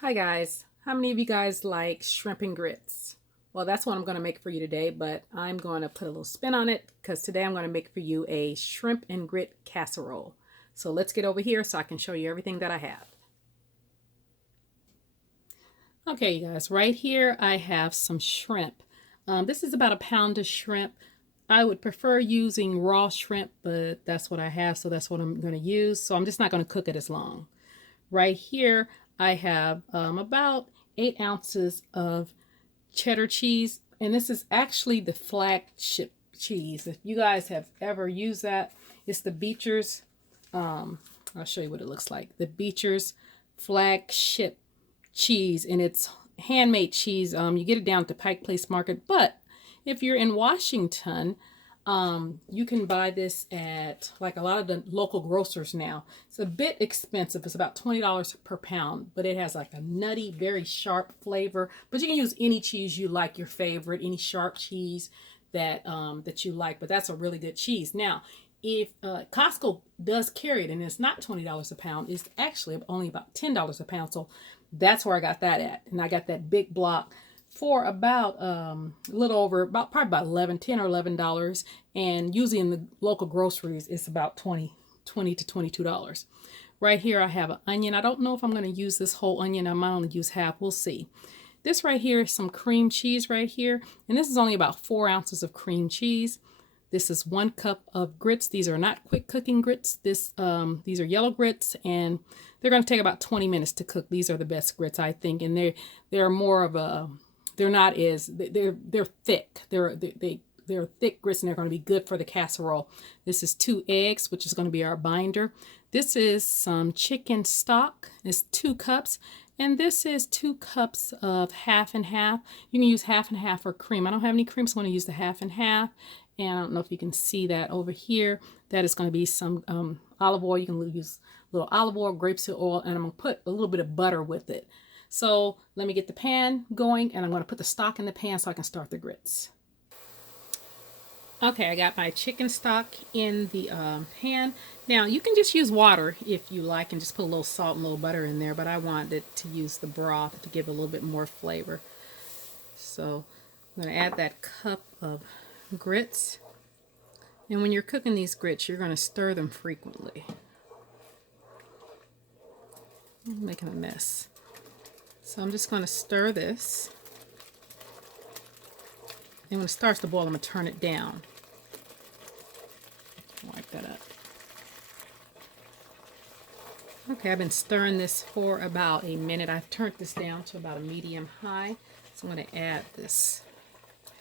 Hi guys, how many of you guys like shrimp and grits? Well, that's what I'm going to make for you today, but I'm going to put a little spin on it because today I'm going to make for you a shrimp and grit casserole. So let's get over here so I can show you everything that I have. Okay, you guys, right here I have some shrimp. This is about a pound of shrimp. I would prefer using raw shrimp, but that's what I have, so that's what I'm going to use. So I'm just not going to cook it as long. Right here, I have about 8 ounces of cheddar cheese, and this is actually the flagship cheese. If you guys have ever used that, it's the Beecher's. I'll show you what it looks like. The Beecher's flagship cheese, and it's handmade cheese. You get it down at the Pike Place Market, but if you're in Washington, you can buy this at like a lot of the local grocers now. It's a bit expensive. It's about $20 per pound, but it has like a nutty, very sharp flavor. But you can use any cheese you like, your favorite, any sharp cheese that you like. But that's a really good cheese. Now, if Costco does carry it and it's not $20 a pound, it's actually only about $10 a pound. So that's where I got that at. And I got that big block for about a little over probably about 11 10 or $11, and usually in the local groceries it's about 20 to $22. Right here I have an onion. I don't know if I'm going to use this whole onion. I might only use half. We'll see. This right here is some cream cheese right here, and this is only about 4 ounces of cream cheese. This is 1 cup of grits. These are not quick cooking grits. These are yellow grits, and they're going to take about 20 minutes to cook. These are the best grits, I think, and they're more of a, they're not as, they're thick. They're thick grits, and they're going to be good for the casserole. This is 2 eggs, which is going to be our binder. This is some chicken stock. It's 2 cups. And this is 2 cups of half and half. You can use half and half or cream. I don't have any cream, so I'm going to use the half and half. And I don't know if you can see that over here. That is going to be some olive oil. You can use a little olive oil, grapeseed oil, and I'm going to put a little bit of butter with it. So let me get the pan going, and I'm going to put the stock in the pan so I can start the grits. Okay, I got my chicken stock in the pan. Now, you can just use water if you like and just put a little salt and a little butter in there, but I wanted to use the broth to give it a little bit more flavor. So I'm going to add that cup of grits. And when you're cooking these grits, you're going to stir them frequently. I'm making a mess. So I'm just going to stir this. And when it starts to boil, I'm going to turn it down. Wipe that up. Okay, I've been stirring this for about a minute. I've turned this down to about a medium high. So I'm going to add this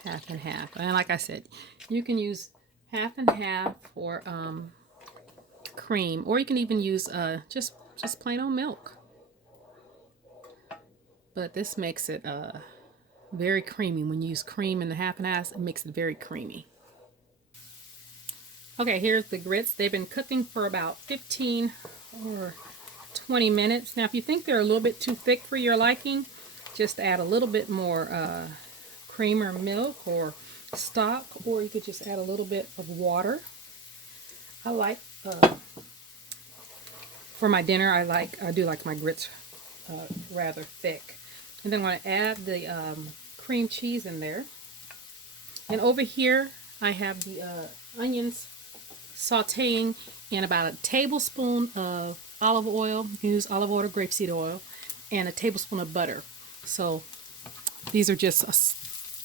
half and half. And like I said, you can use half and half for cream, or you can even use just plain old milk. But this makes it very creamy. When you use cream in the half and half, it makes it very creamy. Okay, here's the grits. They've been cooking for about 15 or 20 minutes. Now, if you think they're a little bit too thick for your liking, just add a little bit more cream or milk or stock, or you could just add a little bit of water. I like, for my dinner, I do like my grits rather thick. And then I'm going to add the cream cheese in there. And over here, I have the onions sauteing in about a tablespoon of olive oil. You can use olive oil or grapeseed oil, and a tablespoon of butter. So these are just,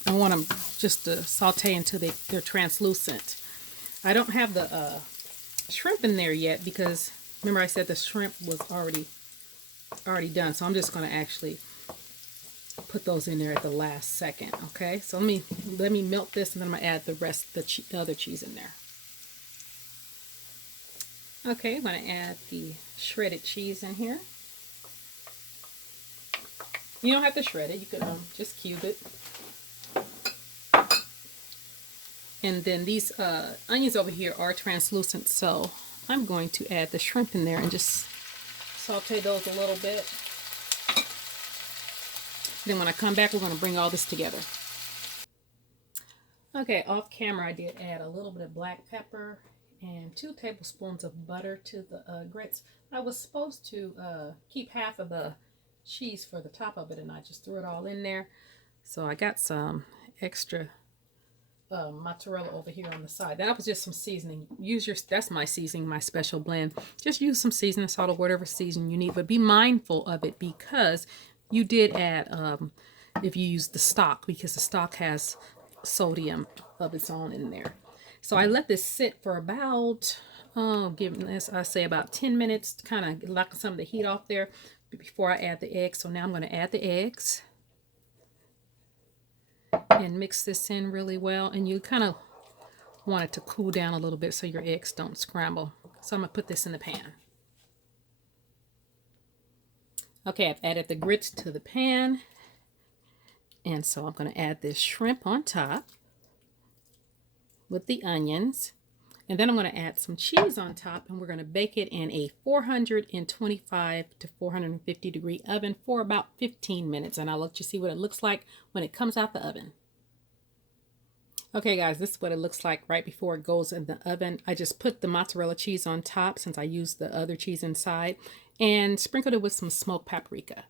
I want them just to saute until they're translucent. I don't have the shrimp in there yet because remember I said the shrimp was already done. So I'm just going to actually put those in there at the last second. Okay, so let me melt this, and then I'm gonna add the rest, the other cheese in there. Okay, I'm gonna add the shredded cheese in here. You don't have to shred it. You can just cube it. And then these onions over here are translucent, so I'm going to add the shrimp in there and just saute those a little bit. Then when I come back, we're going to bring all this together. Okay, off camera I did add a little bit of black pepper and 2 tablespoons of butter to the grits. I was supposed to keep half of the cheese for the top of it, and I just threw it all in there. So I got some extra mozzarella over here on the side. That was just some seasoning. Use your, that's my seasoning, my special blend. Just use some seasoning, salt, or whatever seasoning you need, but be mindful of it because you did add, if you use the stock, because the stock has sodium of its own in there. So I let this sit for about, giving this, I say about 10 minutes, kind of knocking some of the heat off there before I add the eggs. So now I'm going to add the eggs and mix this in really well. And you kind of want it to cool down a little bit so your eggs don't scramble. So I'm going to put this in the pan. Okay, I've added the grits to the pan. And so I'm going to add this shrimp on top with the onions. And then I'm going to add some cheese on top, and we're going to bake it in a 425 to 450 degree oven for about 15 minutes. And I'll let you see what it looks like when it comes out the oven. Okay guys, this is what it looks like right before it goes in the oven. I just put the mozzarella cheese on top since I used the other cheese inside, and sprinkled it with some smoked paprika.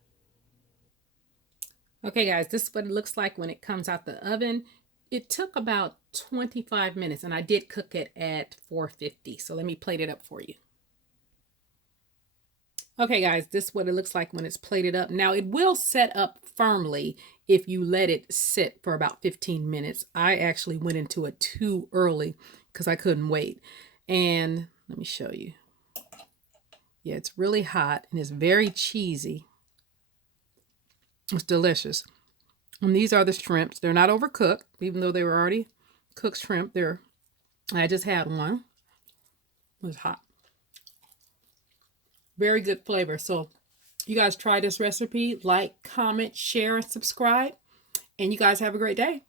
Okay guys, this is what it looks like when it comes out the oven. It took about 25 minutes, and I did cook it at 450. So let me plate it up for you. Okay guys, this is what it looks like when it's plated up. Now it will set up firmly if you let it sit for about 15 minutes. I actually went into it too early because I couldn't wait. And let me show you. Yeah, it's really hot and it's very cheesy. It's delicious. And these are the shrimps. They're not overcooked, even though they were already cooked shrimp. I just had one. It was hot. Very good flavor. So you guys try this recipe. Like, comment, share, and subscribe. And you guys have a great day.